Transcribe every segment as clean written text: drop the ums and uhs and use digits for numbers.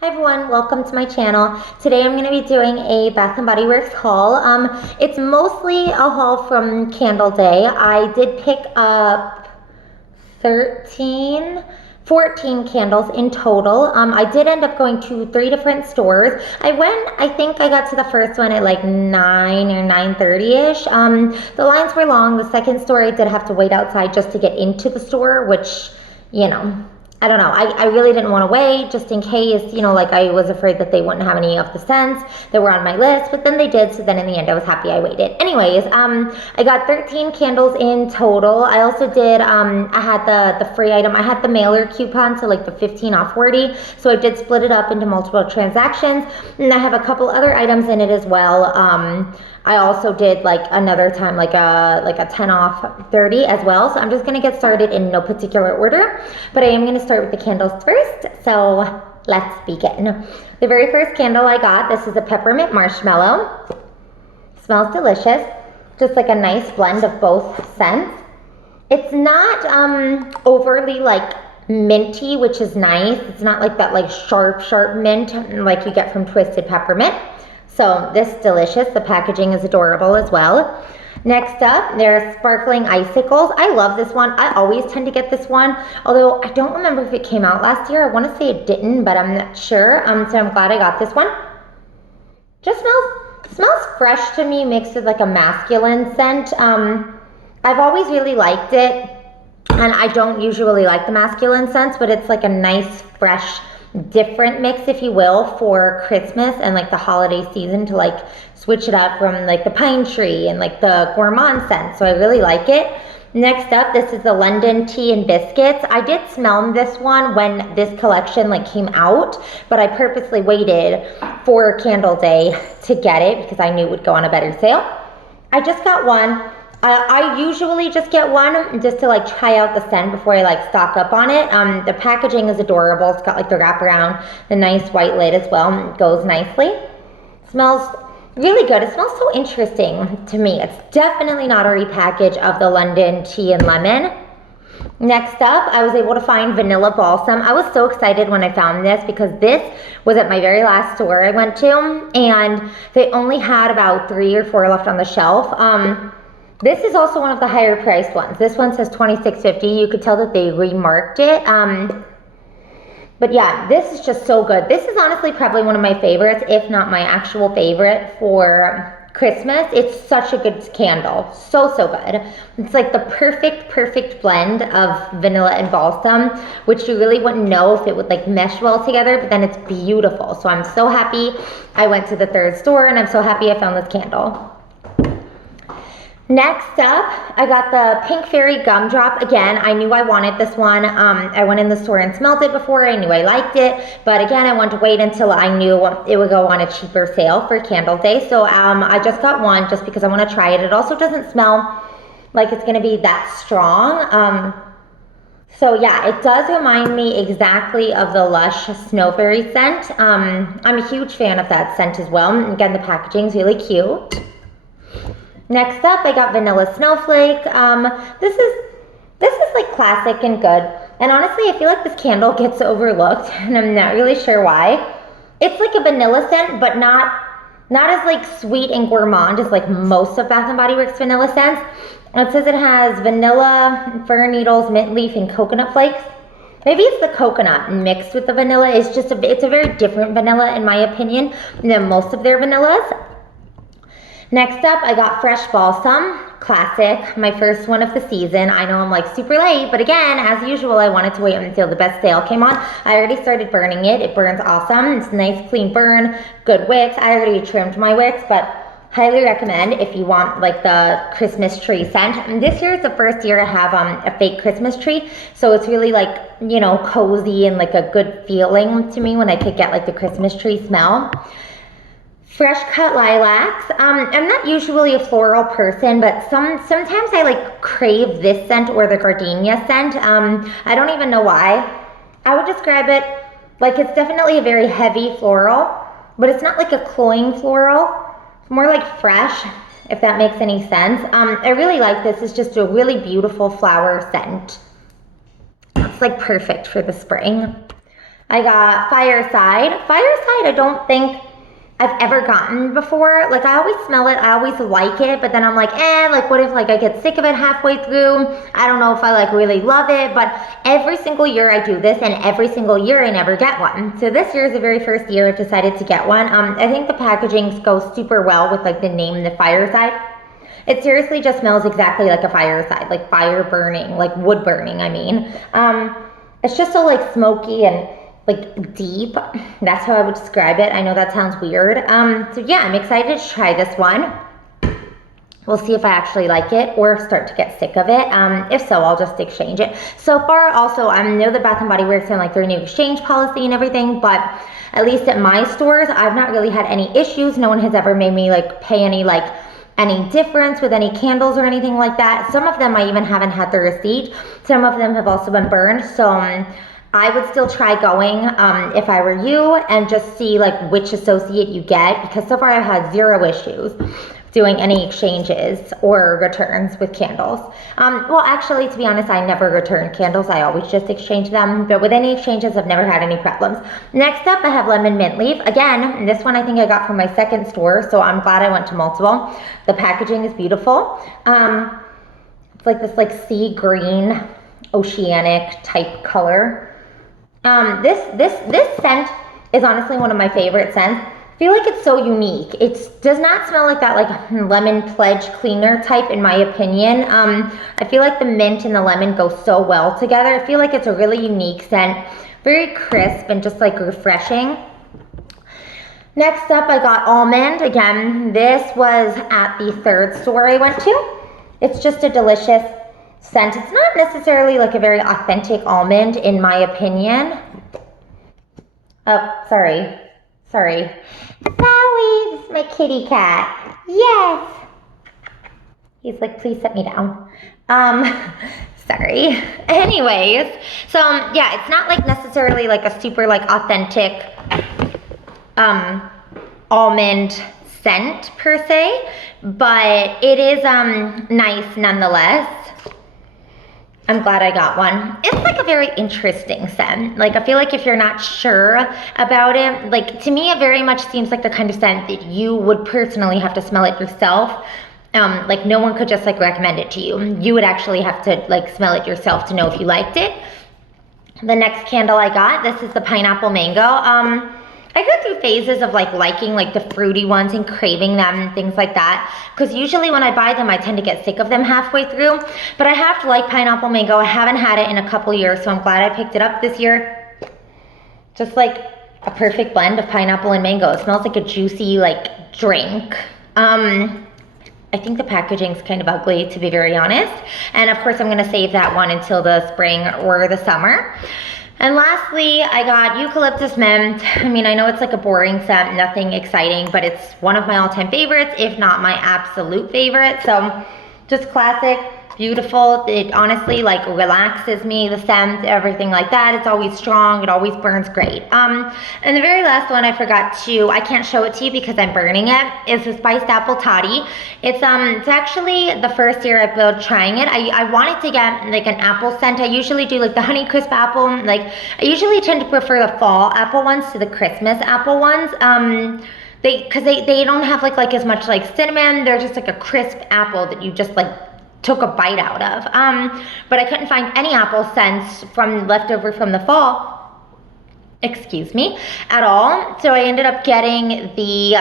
Hi everyone, welcome to my channel. Today I'm going to be doing a Bath & Body Works haul. It's mostly a haul from Candle Day. I did pick up 14 candles in total. I did end up going to 3 different stores. I think I got to the first one at like 9 or 9:30ish. The lines were long. The second store I did have to wait outside just to get into the store, which, you know, I don't know. I really didn't want to wait just in case, like I was afraid that they wouldn't have any of the scents that were on my list, but then they did. So then in the end, I was happy I waited. Anyways, I got 13 candles in total. I also did, I had the free item. I had the mailer coupon, so like the 15 off 40. So I did split it up into multiple transactions, and I have a couple other items in it as well. I also did like another time like a 10 off 30 as well. So I'm just gonna get started in no particular order, but I am gonna start with the candles first. So let's begin. The very first candle I got, this is a peppermint marshmallow. Smells delicious. Just like a nice blend of both scents. It's not overly like minty, which is nice. It's not like that like sharp mint like you get from Twisted Peppermint. So this is delicious. The packaging is adorable as well. Next up, there's Sparkling Icicles. I love this one. I always tend to get this one, although I don't remember if it came out last year. I want to say it didn't, but I'm not sure. So I'm glad I got this one. Just smells fresh to me, mixed with like a masculine scent. I've always really liked it, and I don't usually like the masculine scents, but it's like a nice, fresh, different mix, if you will, for Christmas and like the holiday season, to like switch it up from like the pine tree and like the gourmand scent. So I really like it. Next up, this is the London Tea and Biscuits. I did smell this one when this collection like came out, but I purposely waited for Candle Day to get it because I knew it would go on a better sale. I just got one. I usually just get one just to like try out the scent before I like stock up on it. The packaging is adorable. It's got like the wraparound, the nice white lid as well. It goes nicely. Smells really good. It smells so interesting to me. It's definitely not a repackage of the London Tea and Lemon. Next up, I was able to find Vanilla Balsam. I was so excited when I found this because this was at my very last store I went to, and they only had about 3 or 4 left on the shelf. This is also one of the higher priced ones. This one says $26.50. You could tell that they remarked it. But yeah, this is just so good. This is honestly probably one of my favorites, if not my actual favorite for Christmas. It's such a good candle. So good. It's like the perfect blend of vanilla and balsam, which you really wouldn't know if it would like mesh well together, but then it's beautiful. So I'm so happy I went to the 3rd store, and I'm so happy I found this candle. Next up, I got the Pink Fairy Gumdrop. Again, I knew I wanted this one. I went in the store and smelled it before. I knew I liked it. But again, I wanted to wait until I knew it would go on a cheaper sale for Candle Day. So I just got one just because I want to try it. It also doesn't smell like it's going to be that strong. So yeah, it does remind me exactly of the Lush Snow Fairy scent. I'm a huge fan of that scent as well. Again, the packaging is really cute. Next up, I got Vanilla Snowflake. This is like classic and good. And honestly, I feel like this candle gets overlooked, and I'm not really sure why. It's like a vanilla scent, but not as like sweet and gourmand as like most of Bath & Body Works vanilla scents. It says it has vanilla, fir needles, mint leaf, and coconut flakes. Maybe it's the coconut mixed with the vanilla. It's a very different vanilla in my opinion than most of their vanillas. Next up, I got Fresh Balsam, classic, my first one of the season. I know I'm like super late, but again, as usual, I wanted to wait until the best sale came on. I already started burning it. It burns awesome. It's a nice clean burn, good wicks. I already trimmed my wicks, but highly recommend if you want like the Christmas tree scent. And this year is the first year I have a fake Christmas tree, so it's really like, cozy and like a good feeling to me when I could get like the Christmas tree smell. Fresh Cut Lilacs. I'm not usually a floral person, but sometimes I like crave this scent or the gardenia scent. I don't even know why. I would describe it like it's definitely a very heavy floral, but it's not like a cloying floral. It's more like fresh, if that makes any sense. I really like this. It's just a really beautiful flower scent. It's like perfect for the spring. I got Fireside. Fireside, I don't think I've ever gotten before. Like, I always smell it, I always like it, but then I'm like, like, what if, like, I get sick of it halfway through? I don't know if I, like, really love it, but every single year I do this, and every single year I never get one. So this year is the very first year I've decided to get one. I think the packaging goes super well with, like, the name, the Fireside. It seriously just smells exactly like a fireside, like fire burning, like wood burning, I mean. It's just so, like, smoky and, like, deep. That's how I would describe it. I know that sounds weird. So yeah, I'm excited to try this one. We'll see if I actually like it or start to get sick of it. If so, I'll just exchange it. So far, also, I know the Bath & Body Works and, like, their new exchange policy and everything, but at least at my stores, I've not really had any issues. No one has ever made me, like, pay any difference with any candles or anything like that. Some of them I even haven't had the receipt. Some of them have also been burned. So I would still try going if I were you, and just see, like, which associate you get, because so far I've had zero issues doing any exchanges or returns with candles. Well, actually, to be honest, I never return candles. I always just exchange them, but with any exchanges, I've never had any problems. Next up, I have Lemon Mint Leaf. Again, this one I think I got from my second store, so I'm glad I went to multiple. The packaging is beautiful. It's like this, like, sea green, oceanic type color. This scent is honestly one of my favorite scents. I feel like it's so unique. It does not smell like that, like, lemon pledge cleaner type, in my opinion. I feel like the mint and the lemon go so well together. I feel like it's a really unique scent, very crisp and just, like, refreshing. Next up, I got Almond. Again, this was at the third store I went to. It's just a delicious scent. It's not necessarily, like, a very authentic almond, in my opinion. Oh, sorry. Sorry. Zoe, this is my kitty cat. Yes. He's like, please set me down. Sorry. Anyways, so yeah, it's not, like, necessarily, like, a super, like, authentic almond scent per se, but it is nice nonetheless. I'm glad I got one. It's, like, a very interesting scent. Like, I feel like if you're not sure about it, like, to me, it very much seems like the kind of scent that you would personally have to smell it yourself. Like, no one could just, like, recommend it to you. You would actually have to, like, smell it yourself to know if you liked it. The next candle I got, this is the Pineapple Mango. I go through phases of, like, liking, like, the fruity ones and craving them and things like that, because usually when I buy them I tend to get sick of them halfway through, but I have to like Pineapple Mango. I haven't had it in a couple years, so I'm glad I picked it up this year. Just, like, a perfect blend of pineapple and mango. It smells like a juicy, like, drink. I think the packaging's kind of ugly, to be very honest, and of course I'm going to save that one until the spring or the summer. And lastly, I got Eucalyptus Mint. I mean, I know it's, like, a boring scent, nothing exciting, but it's one of my all-time favorites, if not my absolute favorite. So just classic, beautiful. It honestly, like, relaxes me, the scent, everything like that. It's always strong. It always burns great. And the very last one I forgot to, I can't show it to you because I'm burning it, is the Spiced Apple Toddy. It's actually the first year I've been trying it. I wanted to get, like, an apple scent. I usually do, like, the Honeycrisp apple. Like, I usually tend to prefer the fall apple ones to the Christmas apple ones. Because they don't have, like as much, like, cinnamon. They're just, like, a crisp apple that you just, like, took a bite out of. But I couldn't find any apple scents left over from the fall, excuse me, at all. So I ended up getting the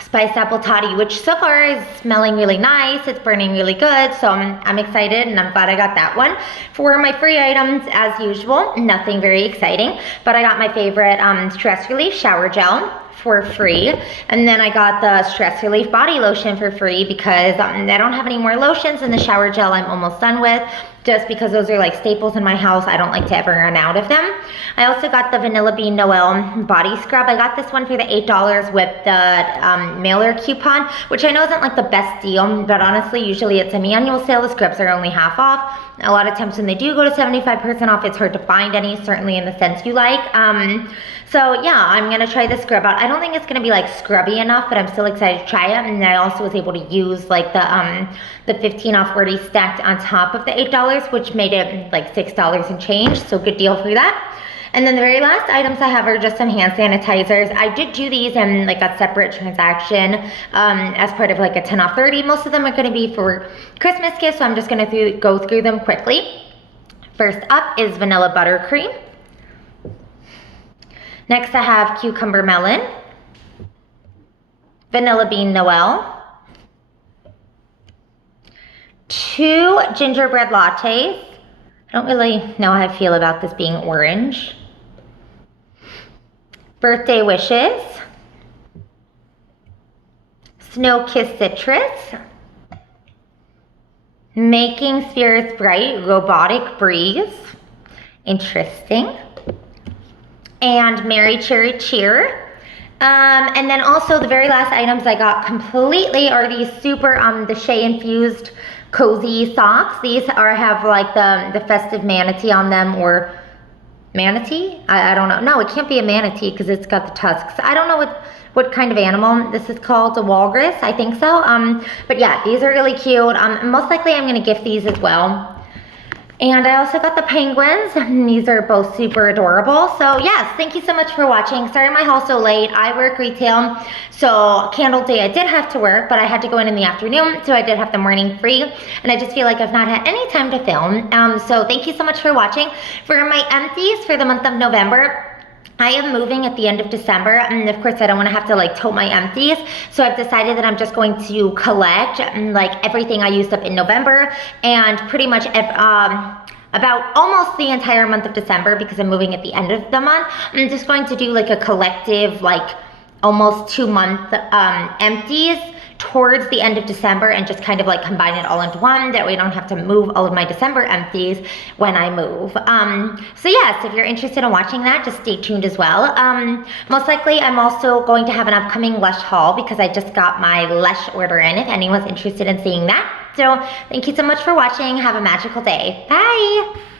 Spiced Apple Toddy, which so far is smelling really nice. It's burning really good, so I'm excited, and I'm glad I got that one. For my free items, as usual, nothing very exciting, but I got my favorite Stress Relief Shower Gel for free, and then I got the Stress Relief Body Lotion for free because I don't have any more lotions, and the shower gel I'm almost done with, just because those are, like, staples in my house. I don't like to ever run out of them. I also got the Vanilla Bean Noel Body Scrub. I got this one for the $8 with the mailer coupon, which I know isn't, like, the best deal, but honestly, usually it's a annual sale. The scrubs are only half off. A lot of times when they do go to 75% off, it's hard to find any, certainly in the scents you like. So yeah, I'm gonna try this scrub out. I don't think it's gonna be, like, scrubby enough, but I'm still excited to try it. And I also was able to use, like, the 15 off already stacked on top of the $8, which made it, like, $6 and change. So good deal for that. And then the very last items I have are just some hand sanitizers. I did do these in like a separate transaction as part of like a 10 off 30. Most of them are going to be for Christmas gifts, so I'm just going to go through them quickly. First up is vanilla buttercream. Next I have cucumber melon, vanilla bean Noel, 2 gingerbread lattes. I don't really know how I feel about this being orange. Birthday wishes, snow kiss citrus, making spirits bright robotic breeze, interesting, and Merry Cherry Cheer. And then also the very last items I got completely are these super the Shea infused cozy socks. These have like the festive manatee on them, or manatee? I don't know. No, it can't be a manatee because it's got the tusks. I don't know what kind of animal this is called. A walrus, I think so. But yeah, these are really cute. Most likely I'm gonna gift these as well. And I also got the penguins. These are both super adorable. So yes, thank you so much for watching. Sorry my haul so late. I work retail, so candle day I did have to work, but I had to go in the afternoon, so I did have the morning free. And I just feel like I've not had any time to film. So thank you so much for watching. For my empties for the month of November, I am moving at the end of December, and of course I don't want to have to like tote my empties, so I've decided that I'm just going to collect like everything I used up in November, and pretty much about almost the entire month of December, because I'm moving at the end of the month. I'm just going to do like a collective like almost 2-month empties towards the end of December, and just kind of like combine it all into one. That way I don't have to move all of my December empties when I move. So yes, if you're interested in watching that, just stay tuned as well. Most likely I'm also going to have an upcoming Lush haul, because I just got my Lush order in, if anyone's interested in seeing that. So thank you so much for watching. Have a magical day. Bye.